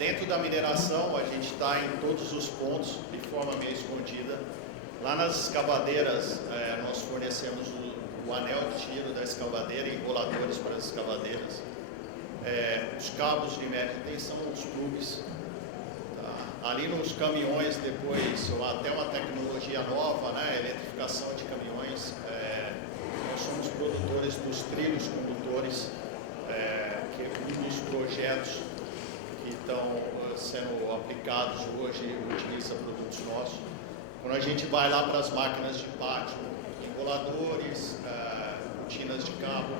Dentro da mineração, a gente está em todos os pontos, de forma meio escondida. Lá nas escavadeiras, nós fornecemos o anel de tiro da escavadeira e enroladores para as escavadeiras. Os cabos de média tensão, os plugs. Tá? Ali nos caminhões, depois, até uma tecnologia nova, né? Eletrificação de caminhões. Nós somos produtores dos trilhos condutores, que é um dos projetos que estão sendo aplicados hoje, utiliza produtos nossos. Quando a gente vai lá para as máquinas de pátio, enroladores, cortinas de cabo,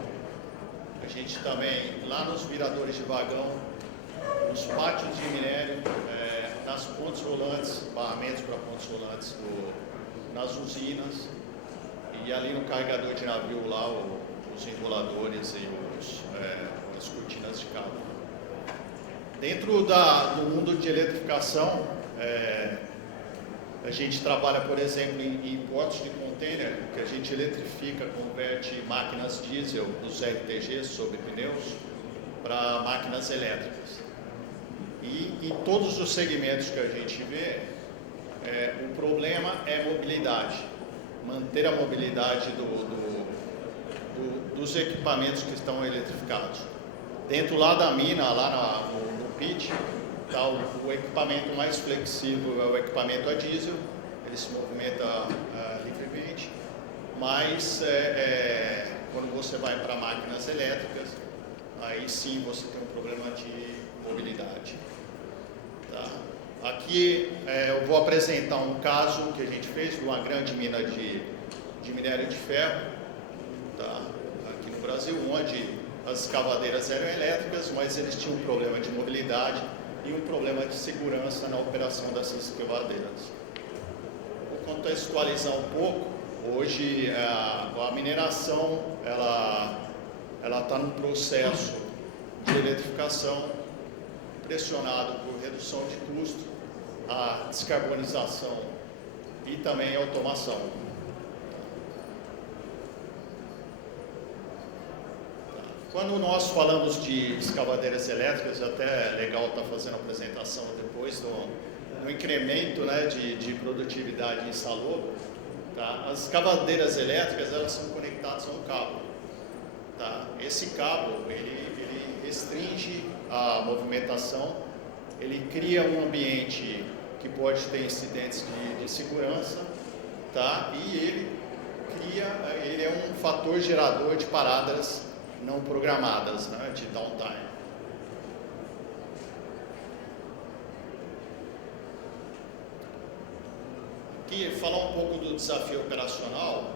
a gente também, lá nos viradores de vagão, nos pátios de minério, nas pontes rolantes, barramentos para pontes rolantes, nas usinas, e ali no carregador de navio lá, os enroladores e as cortinas de cabo. Dentro do mundo de eletrificação, a gente trabalha, por exemplo, em portos de container, que a gente eletrifica, converte máquinas diesel dos RTGs sobre pneus para máquinas elétricas. E em todos os segmentos que a gente vê, o problema é mobilidade, manter a mobilidade dos equipamentos que estão eletrificados. Dentro lá da mina, lá no pit, tá, o equipamento mais flexível é o equipamento a diesel, ele se movimenta livremente, mas quando você vai para máquinas elétricas, aí sim você tem um problema de mobilidade. Tá? Aqui eu vou apresentar um caso que a gente fez de uma grande mina de minério de ferro, tá? Aqui no Brasil, onde as escavadeiras eram elétricas, mas eles tinham um problema de mobilidade e um problema de segurança na operação dessas escavadeiras. Vou contextualizar um pouco. Hoje a mineração ela está num processo de eletrificação pressionado por redução de custo, a descarbonização e também a automação. Quando nós falamos de escavadeiras elétricas, até é legal estar fazendo a apresentação depois do incremento, né, de produtividade insalubrar. Tá? As escavadeiras elétricas, elas são conectadas a um cabo. Tá? Esse cabo, ele restringe a movimentação, ele cria um ambiente que pode ter incidentes de segurança, tá? E ele é um fator gerador de paradas não programadas, né, de downtime. Aqui, falar um pouco do desafio operacional.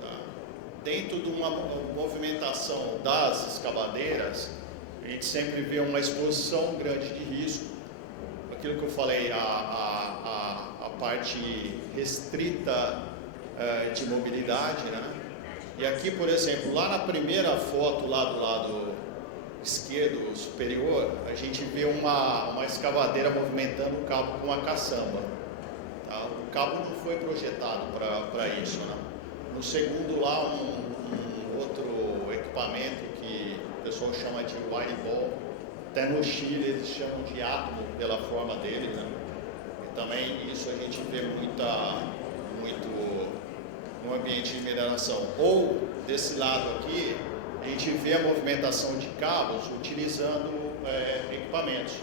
Tá? Dentro de uma movimentação das escavadeiras, a gente sempre vê uma exposição grande de risco. Aquilo que eu falei, a parte restrita de mobilidade, né? E aqui, por exemplo, lá na primeira foto, lá do lado esquerdo superior, a gente vê uma escavadeira movimentando o cabo com uma caçamba. Tá? O cabo não foi projetado para isso, né? No segundo lá, um outro equipamento que o pessoal chama de wire ball. Até no Chile eles chamam de átomo pela forma dele, né? E também isso a gente vê muito no ambiente de mineração. Ou desse lado aqui, a gente vê a movimentação de cabos utilizando equipamentos,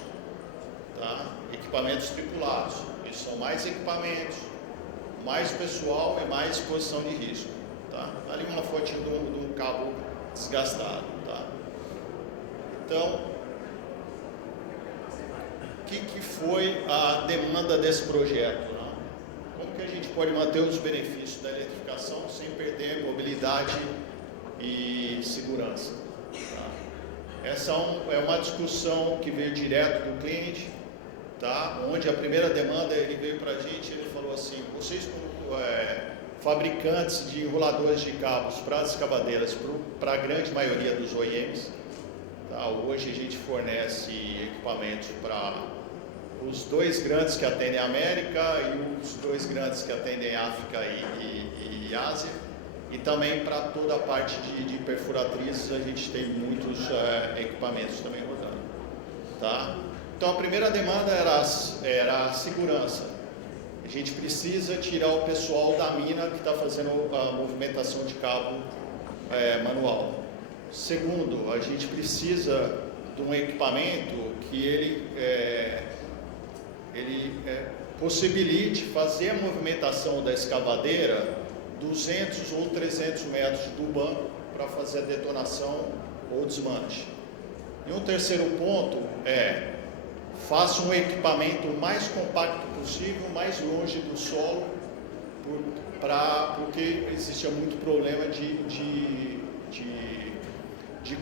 tá? Equipamentos tripulados. Isso são mais equipamentos, mais pessoal e mais exposição de risco. Tá? Ali uma fotinho de um cabo desgastado. Tá? Então, o que foi a demanda desse projeto? Né? Como que a gente pode manter os benefícios da eletrificação sem perder mobilidade e segurança? Tá? Essa é uma discussão que veio direto do cliente, tá? Onde a primeira demanda ele veio para a gente, ele falou assim: vocês como fabricantes de enroladores de cabos para as escavadeiras, para a grande maioria dos OEMs, tá? Hoje a gente fornece equipamentos para os dois grandes que atendem a América e os dois grandes que atendem a África e Ásia, e também para toda a parte de perfuratrizes a gente tem muitos equipamentos também rodando, tá? Então, a primeira demanda era a segurança. A gente precisa tirar o pessoal da mina que está fazendo a movimentação de cabo manual. Segundo, a gente precisa de um equipamento que ele possibilite fazer a movimentação da escavadeira 200 ou 300 metros do banco para fazer a detonação ou desmanche. E um terceiro ponto faça um equipamento mais compacto possível, mais longe do solo, porque existia muito problema de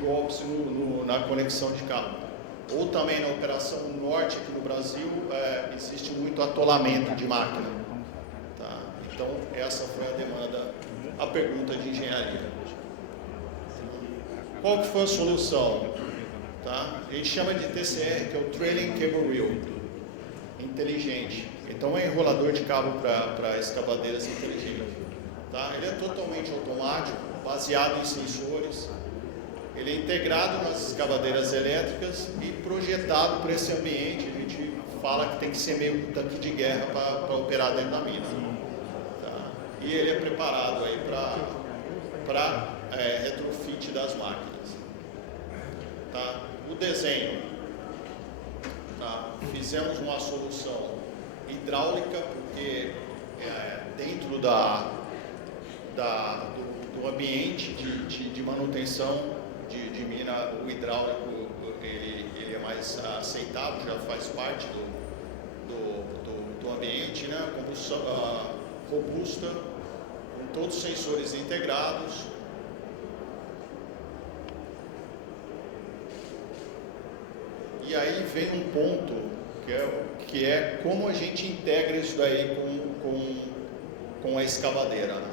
golpes na conexão de cabo. Ou também na operação norte aqui no Brasil, existe muito atolamento de máquina. Tá? Então, essa foi a demanda, a pergunta de engenharia. Qual que foi a solução? Tá? A gente chama de TCR, que é o Trailing Cable Reel, inteligente. Então, é enrolador de cabo para escavadeiras inteligentes. Tá? Ele é totalmente automático, baseado em sensores. Ele é integrado nas escavadeiras elétricas e projetado para esse ambiente. A gente fala que tem que ser meio um tanque de guerra para operar dentro da mina. Tá? E ele é preparado aí para retrofit das máquinas. Tá? O desenho. Tá? Fizemos uma solução hidráulica, porque dentro do ambiente de manutenção de mina, o hidráulico ele é mais aceitável, já faz parte do ambiente, né? Combustão robusta, com todos os sensores integrados. E aí vem um ponto que é como a gente integra isso daí com a escavadeira, né?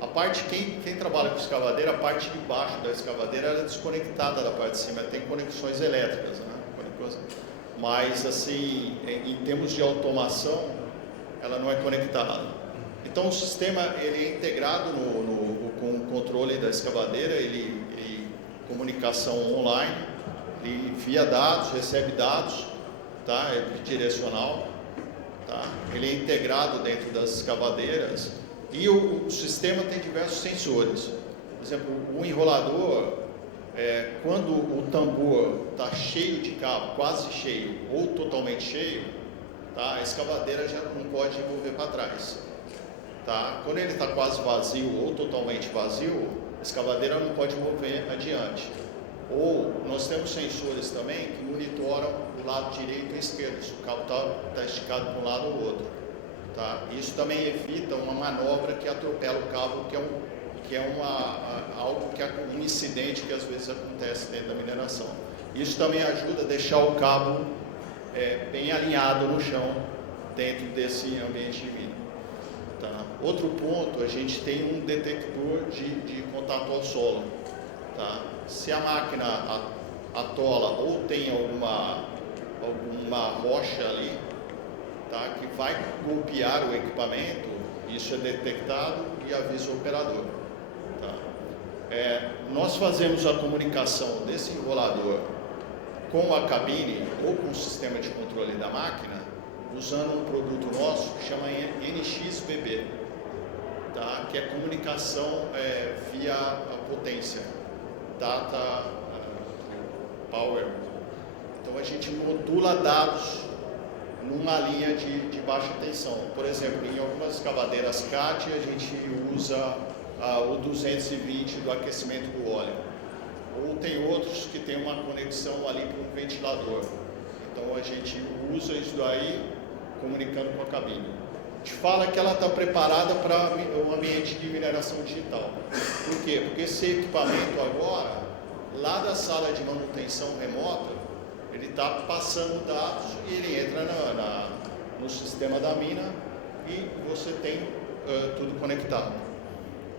A parte, quem trabalha com escavadeira, a parte de baixo da escavadeira ela é desconectada da parte de cima, tem conexões elétricas, né? Mas assim, em termos de automação, ela não é conectada. Então o sistema ele é integrado com o controle da escavadeira, ele comunicação online, ele envia dados, recebe dados, tá? É bidirecional, tá? Ele é integrado dentro das escavadeiras. E o sistema tem diversos sensores. Por exemplo, o enrolador, quando o tambor está cheio de cabo, quase cheio ou totalmente cheio, tá? A escavadeira já não pode mover para trás. Tá? Quando ele está quase vazio ou totalmente vazio, a escavadeira não pode mover adiante. Ou nós temos sensores também que monitoram o lado direito e esquerdo, se o cabo está esticado para um lado ou outro. Tá? Isso também evita uma manobra que atropela o cabo, que é um incidente que às vezes acontece dentro da mineração. Isso também ajuda a deixar o cabo bem alinhado no chão dentro desse ambiente de mina. Tá? Outro ponto, a gente tem um detector de contato ao solo. Tá? Se a máquina atola ou tem alguma rocha ali, tá? Que vai golpear o equipamento, isso é detectado e avisa o operador. Tá? Nós fazemos a comunicação desse enrolador com a cabine ou com o sistema de controle da máquina, usando um produto nosso que chama NXBB, tá? Que é comunicação via a potência, data power. Então a gente modula dados numa linha de baixa tensão. Por exemplo, em algumas escavadeiras CAT a gente usa o 220 do aquecimento do óleo. Ou tem outros que tem uma conexão ali para um ventilador. Então a gente usa isso daí comunicando com a cabine. A gente fala que ela está preparada para o ambiente de mineração digital. Por quê? Porque esse equipamento agora, lá da sala de manutenção remota, ele está passando dados e ele entra no sistema da mina e você tem tudo conectado.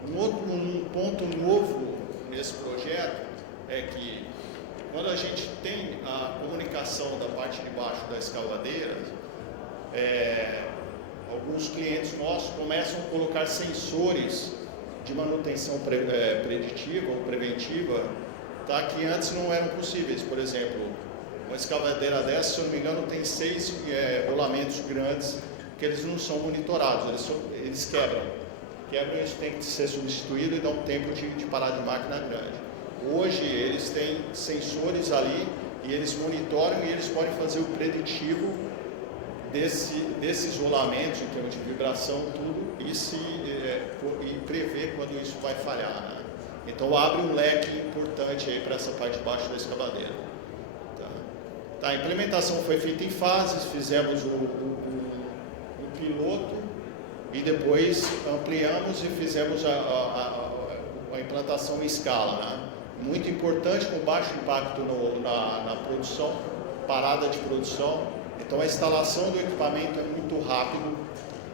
Um ponto novo nesse projeto é que quando a gente tem a comunicação da parte de baixo da escavadeira, alguns clientes nossos começam a colocar sensores de manutenção preditiva ou preventiva, tá, que antes não eram possíveis. Por exemplo, Uma escavadeira dessa, se eu não me engano, tem 6 rolamentos grandes que eles não são monitorados, eles quebram. Quebram e isso tem que ser substituído e dá um tempo de parar de máquina grande. Hoje eles têm sensores ali e eles monitoram e eles podem fazer o preditivo desses rolamentos em termos de vibração, tudo, e prever quando isso vai falhar, né? Então abre um leque importante aí para essa parte de baixo da escavadeira. Tá, a implementação foi feita em fases, fizemos o piloto e depois ampliamos e fizemos a implantação em escala, né? Muito importante, com baixo impacto na produção, parada de produção. Então a instalação do equipamento é muito rápido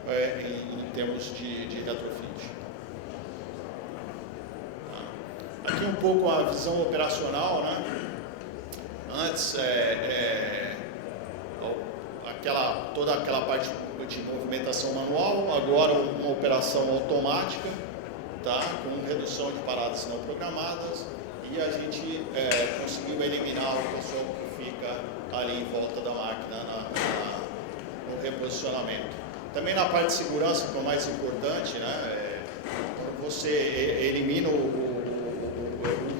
em termos de retrofit. Aqui um pouco a visão operacional, né? Antes toda aquela parte de movimentação manual, agora uma operação automática, tá? Com redução de paradas não programadas, e a gente conseguiu eliminar o pessoal que fica ali em volta da máquina no reposicionamento. Também na parte de segurança, que é o mais importante, né? Quando você elimina o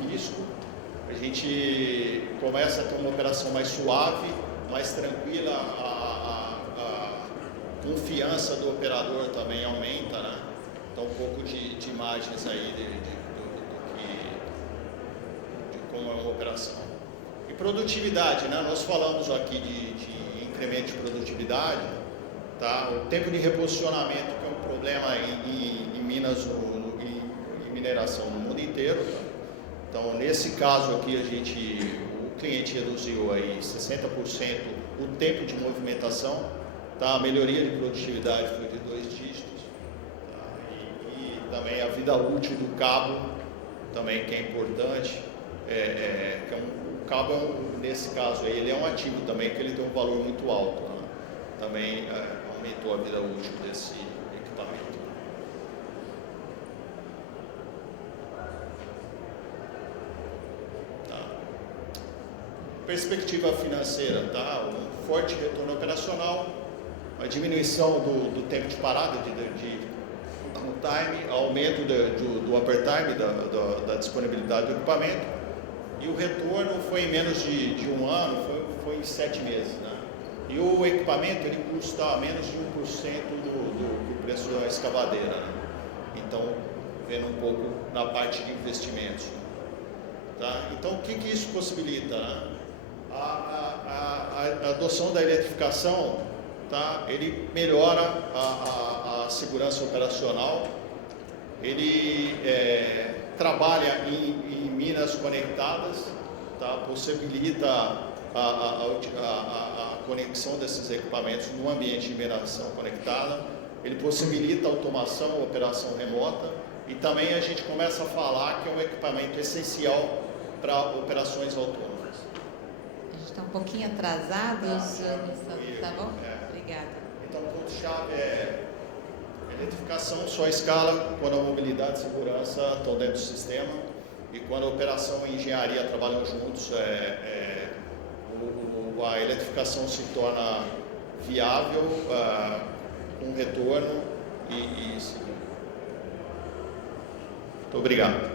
risco, a gente começa a ter uma operação mais suave, mais tranquila, a confiança do operador também aumenta, né? Então um pouco de imagens aí de como é uma operação. E produtividade, né? Nós falamos aqui de incremento de produtividade, tá? O tempo de reposicionamento, que é um problema em Minas e mineração no mundo inteiro, tá? Então, nesse caso aqui, o cliente reduziu aí 60% o tempo de movimentação, tá? A melhoria de produtividade foi de 2 dígitos, tá? E também a vida útil do cabo, também que é importante, o cabo, nesse caso aí, ele é um ativo também, que ele tem um valor muito alto, né? Também aumentou a vida útil desse equipamento. Perspectiva financeira, tá? Um forte retorno operacional, a diminuição do tempo de parada, no time, aumento do upper time, da disponibilidade do equipamento, e o retorno foi em menos de 1 ano, foi em 7 meses, né? E o equipamento, ele custa menos de 1% do preço da escavadeira, né? Então, vendo um pouco na parte de investimentos, tá? Então, o que isso possibilita, né? A adoção da eletrificação, tá? Ele melhora a segurança operacional, ele trabalha em minas conectadas, tá? Possibilita a conexão desses equipamentos no ambiente de mineração conectada, ele possibilita a automação, operação remota, e também a gente começa a falar que é um equipamento essencial para operações autônomas. Está um pouquinho atrasados, tá bom? Obrigada. Então, o ponto-chave é eletrificação só escala quando a mobilidade e segurança estão dentro do sistema, e quando a operação e engenharia trabalham juntos, a eletrificação se torna viável, com retorno e seguro. Muito obrigado.